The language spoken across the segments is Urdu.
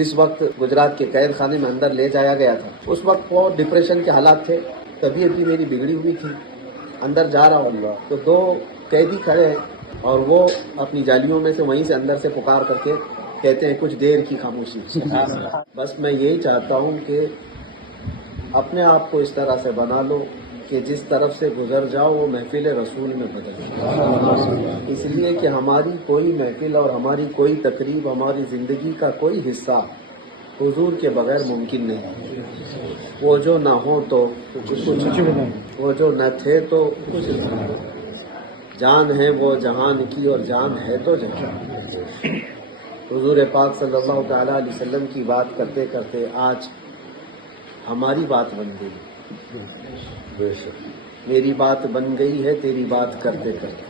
جس وقت گجرات کے قید خانے میں اندر لے جایا گیا تھا اس وقت بہت ڈپریشن کے حالات تھے، طبیعت بھی میری بگڑی ہوئی تھی. اندر جا رہا ہوں تو دو قیدی کھڑے ہیں اور وہ اپنی جالیوں میں سے وہیں سے اندر سے پکار کر کے کہتے ہیں کچھ دیر کی خاموشی. بس میں یہی چاہتا ہوں کہ اپنے آپ کو اس طرح سے بنا لو کہ جس طرف سے گزر جاؤ وہ محفل رسول میں بدل جائے. اس لیے کہ ہماری کوئی محفل اور ہماری کوئی تقریب، ہماری زندگی کا کوئی حصہ حضور کے بغیر ممکن نہیں. وہ جو نہ ہو تو کچھ نہیں، وہ جو نہ تھے تو کچھ نہیں. جان ہے وہ جہان کی اور جان ہے تو جہان. حضور پاک صلی اللہ تعالیٰ علیہ وسلم کی بات کرتے کرتے آج ہماری بات بن گئی. میری بات بن گئی ہے تیری بات کرتے کرتے.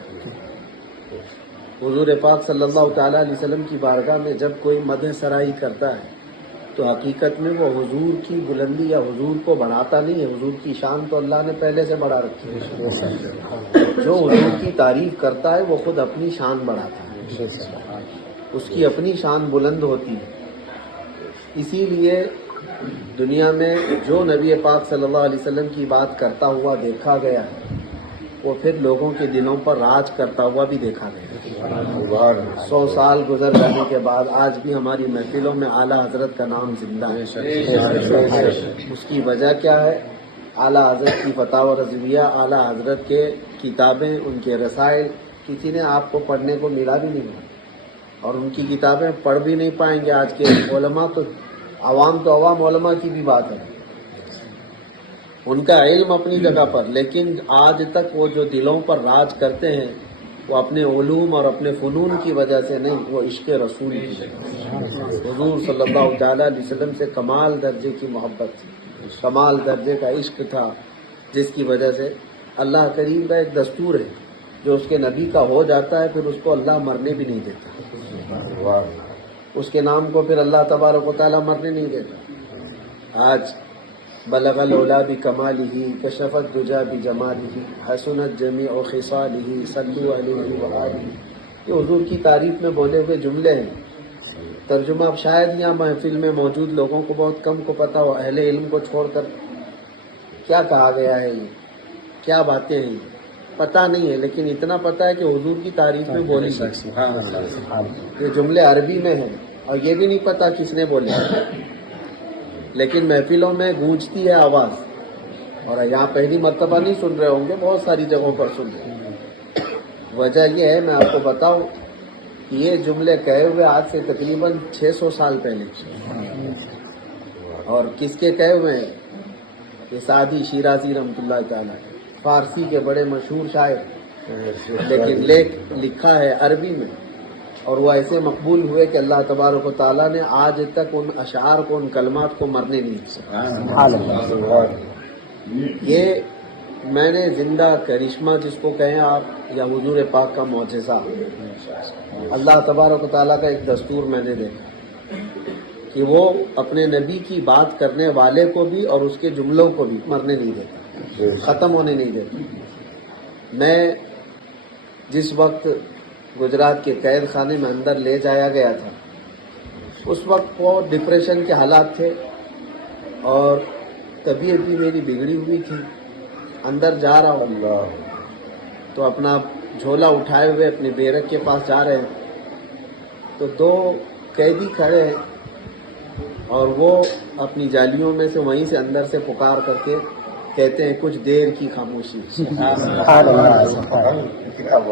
حضور پاک صلی اللہ تعالیٰ علیہ وسلم کی بارگاہ میں جب کوئی مدح سرائی کرتا ہے تو حقیقت میں وہ حضور کی بلندی یا حضور کو بڑھاتا نہیں ہے. حضور کی شان تو اللہ نے پہلے سے بڑھا رکھی ہے. جو حضور کی تعریف کرتا ہے وہ خود اپنی شان بڑھاتا ہے، اس کی اپنی شان بلند ہوتی ہے. اسی لیے دنیا میں جو نبی پاک صلی اللہ علیہ وسلم کی بات کرتا ہوا دیکھا گیا ہے وہ پھر لوگوں کے دلوں پر راج کرتا ہوا بھی دیکھا گیا. 100 سال گزر جانے کے بعد آج بھی ہماری محفلوں میں اعلیٰ حضرت کا نام زندہ ہے. اس کی وجہ کیا ہے؟ اعلیٰ حضرت کی فتاوی رضویہ، اعلیٰ حضرت کے کتابیں، ان کے رسائل کسی نے آپ کو پڑھنے کو ملا بھی نہیں، اور ان کی کتابیں پڑھ بھی نہیں پائیں گے آج کے علماء. تو عوام علماء کی بھی بات ہے، ان کا علم اپنی جگہ پر، لیکن آج تک وہ جو دلوں پر راج کرتے ہیں وہ اپنے علوم اور اپنے فنون کی وجہ سے نہیں، وہ عشق رسول کی وجہ سے. حضور صلی اللہ تعالیٰ علیہ وسلم سے کمال درجے کی محبت تھی، کمال درجے کا عشق تھا، جس کی وجہ سے اللہ کریم کا ایک دستور ہے جو اس کے نبی کا ہو جاتا ہے پھر اس کو اللہ مرنے بھی نہیں دیتا. اس کے نام کو پھر اللہ تبارک و تعالیٰ مرنے نہیں دیتا. آج بلغ العلا بکمالہ کشف الدجی بجمالہ حسنت جمیع خصالہ صلوا علیہ وآلہ. یہ حضور کی تعریف میں بولے ہوئے جملے ہیں. ترجمہ اب شاید یہاں محفل میں موجود لوگوں کو بہت کم کو پتہ ہو. اہل علم کو چھوڑ کر کیا کہا گیا ہے، یہ کیا باتیں ہیں پتہ نہیں ہے، لیکن اتنا پتہ ہے کہ حضور کی تعریف میں بولی. یہ جملے عربی میں ہیں اور یہ بھی نہیں پتہ کس نے بولے، لیکن محفلوں میں گونجتی ہے آواز. اور یہاں پہلی مرتبہ نہیں سن رہے ہوں گے، بہت ساری جگہوں پر سن رہے ہیں. وجہ یہ ہے، میں آپ کو بتاؤں کہ یہ جملے کہے ہوئے آج سے تقریباً 600 سال پہلے. اور کس کے کہے ہوئے ہیں؟ یہ سعدی شیرازی رحمۃ اللہ تعالیٰ، فارسی کے بڑے مشہور شاعر، لیکن لکھا ہے عربی میں، اور وہ ایسے مقبول ہوئے کہ اللہ تبارک و تعالیٰ نے آج تک ان اشعار کو، ان کلمات کو مرنے نہیں دیا. یہ میں نے زندہ کرشمہ جس کو کہیں آپ، یا حضور پاک کا معجزہ، اللہ تبارک و تعالیٰ کا ایک دستور میں نے دیکھا کہ وہ اپنے نبی کی بات کرنے والے کو بھی اور اس کے جملوں کو بھی مرنے نہیں دیتا، ختم ہونے نہیں دیتا. میں جس وقت گجرات کے قید خانے میں اندر لے جایا گیا تھا اس وقت بہت ڈپریشن کے حالات تھے اور طبیعت بھی میری بگڑی ہوئی تھی. اندر جا رہا ہوں تو اپنا جھولا اٹھائے ہوئے اپنے بیرک کے پاس جا رہے ہیں تو دو قیدی کھڑے ہیں اور وہ اپنی جالیوں میں سے وہیں سے اندر سے پکار کر کے کہتے ہیں کچھ دیر کی خاموشی.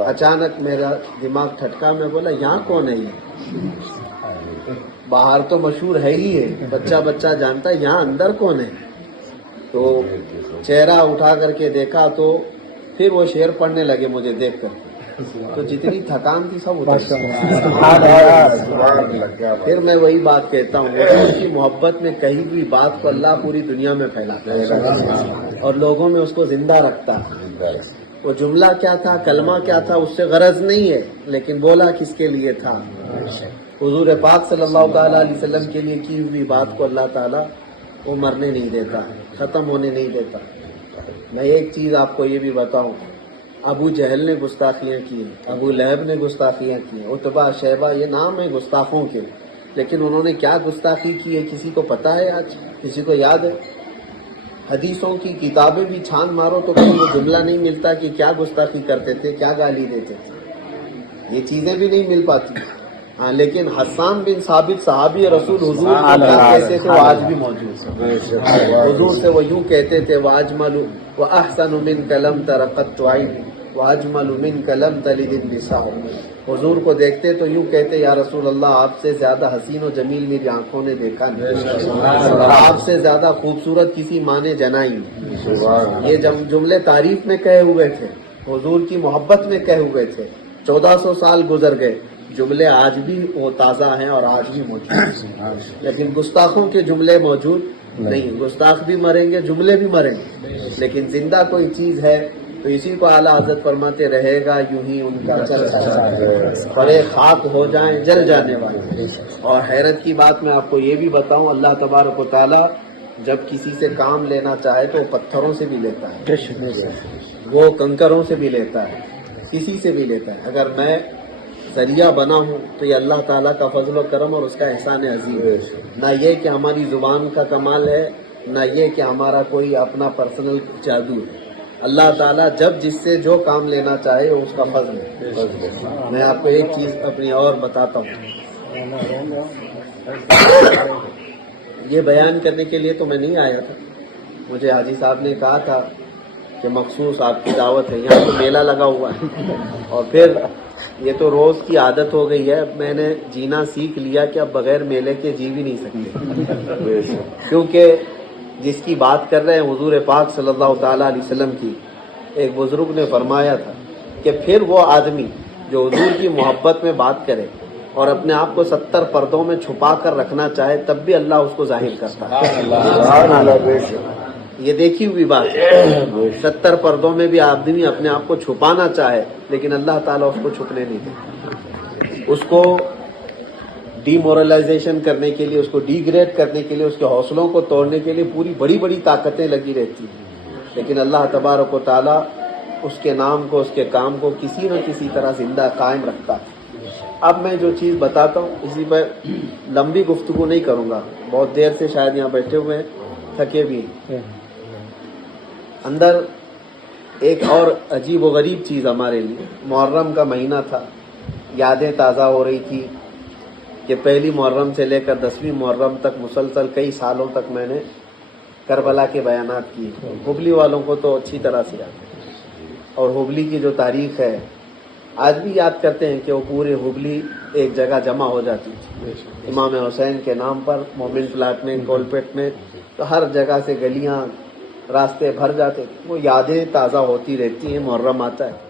اچانک میرا دماغ ٹھٹکا، میں بولا یہاں کون ہے؟ یہ باہر تو مشہور ہے ہی ہے، بچہ جانتا ہے، یہاں اندر کون ہے؟ تو چہرہ اٹھا کر کے دیکھا تو پھر وہ شعر پڑھنے لگے مجھے دیکھ کر، تو جتنی تھکان تھی سب اتر گئی. پھر میں وہی بات کہتا ہوں، حضور کی محبت میں کہیں بھی بات کو اللہ پوری دنیا میں پھیلاتا ہے اور لوگوں میں اس کو زندہ رکھتا ہے. وہ جملہ کیا تھا، کلمہ کیا تھا، اس سے غرض نہیں ہے، لیکن بولا کس کے لیے تھا؟ حضور پاک صلی اللہ تعالیٰ علیہ وسلم کے لیے کی ہوئی بات کو اللہ تعالیٰ وہ مرنے نہیں دیتا، ختم ہونے نہیں دیتا. میں ایک چیز آپ کو یہ بھی بتاؤں، ابو جہل نے گستاخیاں کی ہیں، ابو لہب نے گستاخیاں کی ہیں، عتبہ، شیبہ، یہ نام ہیں گستاخوں کے، لیکن انہوں نے کیا گستاخی کی ہے کسی کو پتہ ہے؟ آج کسی کو یاد ہے؟ حدیثوں کی کتابیں بھی چھان مارو تو کوئی وہ جملہ نہیں ملتا کہ کیا گستاخی کرتے تھے، کیا گالی دیتے تھے. یہ چیزیں بھی نہیں مل پاتی. ہاں لیکن حسان بن ثابت صحابی رسول حضور کو کیا کہتے تھے وہ آج بھی موجود ہے. حضور سے وہ یوں کہتے تھے وَأَجْمَلُ وَأَحْسَنُ مِنْكَ لَمْ تَرَ قَطُّ عَيْنٌ وَأَجْمَلُ مِنْكَ لَمْ تَلِدِ النِّسَاءُ. حضور کو دیکھتے تو یوں کہتے یا رسول اللہ آپ سے زیادہ حسین و جمیل میری آنکھوں نے دیکھا نہیں، اور آپ سے زیادہ خوبصورت کسی ماں نے جنائی نہیں. یہ جملے تعریف میں کہے ہوئے تھے، حضور کی محبت میں کہے ہوئے تھے. 1400 سال گزر گئے، جملے آج بھی وہ تازہ ہیں اور آج بھی موجود ہیں. لیکن گستاخوں کے جملے موجود نہیں. گستاخ بھی مریں گے، جملے بھی مریں گے، لیکن زندہ کوئی چیز ہے تو اسی کو اعلیٰ حضرت فرماتے رہے گا یوں ہی ان کا پڑے خاک ہو جائیں جل جانے والے. اور حیرت کی بات میں آپ کو یہ بھی بتاؤں، اللہ تبارک و تعالیٰ جب کسی سے کام لینا چاہے تو وہ پتھروں سے بھی لیتا ہے، وہ کنکروں سے بھی لیتا ہے، کسی سے بھی لیتا ہے. اگر میں ذریعہ بنا ہوں تو یہ اللہ تعالیٰ کا فضل و کرم اور اس کا احسان عظیم ہے. نہ یہ کہ ہماری زبان کا کمال ہے، نہ یہ کہ ہمارا کوئی اپنا پرسنل جادو ہے. اللہ تعالیٰ جب جس سے جو کام لینا چاہے اس کا فضل ہے. میں آپ کو ایک چیز اپنی اور بتاتا ہوں. یہ بیان کرنے کے لیے تو میں نہیں آیا تھا، مجھے حاجی صاحب نے کہا تھا کہ مخصوص آپ کی دعوت ہے، یہاں تو میلہ لگا ہوا ہے. اور پھر یہ تو روز کی عادت ہو گئی ہے، اب میں نے جینا سیکھ لیا کہ اب بغیر میلے کے جی بھی نہیں سکتے. کیونکہ جس کی بات کر رہے ہیں حضور پاک صلی اللہ تعالیٰ علیہ وسلم کی، ایک بزرگ نے فرمایا تھا کہ پھر وہ آدمی جو حضور کی محبت میں بات کرے اور اپنے آپ کو 70 پردوں میں چھپا کر رکھنا چاہے تب بھی اللہ اس کو ظاہر کرتا ہے. یہ دیکھی ہوئی بات ہے. 70 پردوں میں بھی آدمی اپنے آپ کو چھپانا چاہے لیکن اللہ تعالیٰ اس کو چھپنے نہیں دیتا. اس کو ڈی مورلائزیشن کرنے کے لیے، اس کو ڈی گریڈ کرنے کے لیے، اس کے حوصلوں کو توڑنے کے لیے پوری بڑی بڑی طاقتیں لگی رہتی ہیں. لیکن اللہ تبارک و تعالیٰ اس کے نام کو، اس کے کام کو کسی نہ کسی طرح زندہ قائم رکھتا ہے. اب میں جو چیز بتاتا ہوں اسی پر لمبی گفتگو نہیں کروں گا، بہت دیر سے شاید یہاں بیٹھے ہوئے ہیں، تھکے بھی ہیں. اندر ایک اور عجیب و غریب چیز ہمارے لیے، محرم کا مہینہ تھا، یادیں تازہ ہو رہی تھی کہ پہلی محرم سے لے کر 10ویں محرم تک مسلسل کئی سالوں تک میں نے کربلا کے بیانات کیے. ہبلی والوں کو تو اچھی طرح سے یاد ہے، اور ہبلی کی جو تاریخ ہے آج بھی یاد کرتے ہیں کہ وہ پورے ہبلی ایک جگہ جمع ہو جاتی تھی امام حسین کے نام پر، مومن پلاٹ میں، کولپیٹ میں، تو ہر جگہ سے گلیاں راستے بھر جاتے. وہ یادیں تازہ ہوتی رہتی ہیں. محرم آتا ہے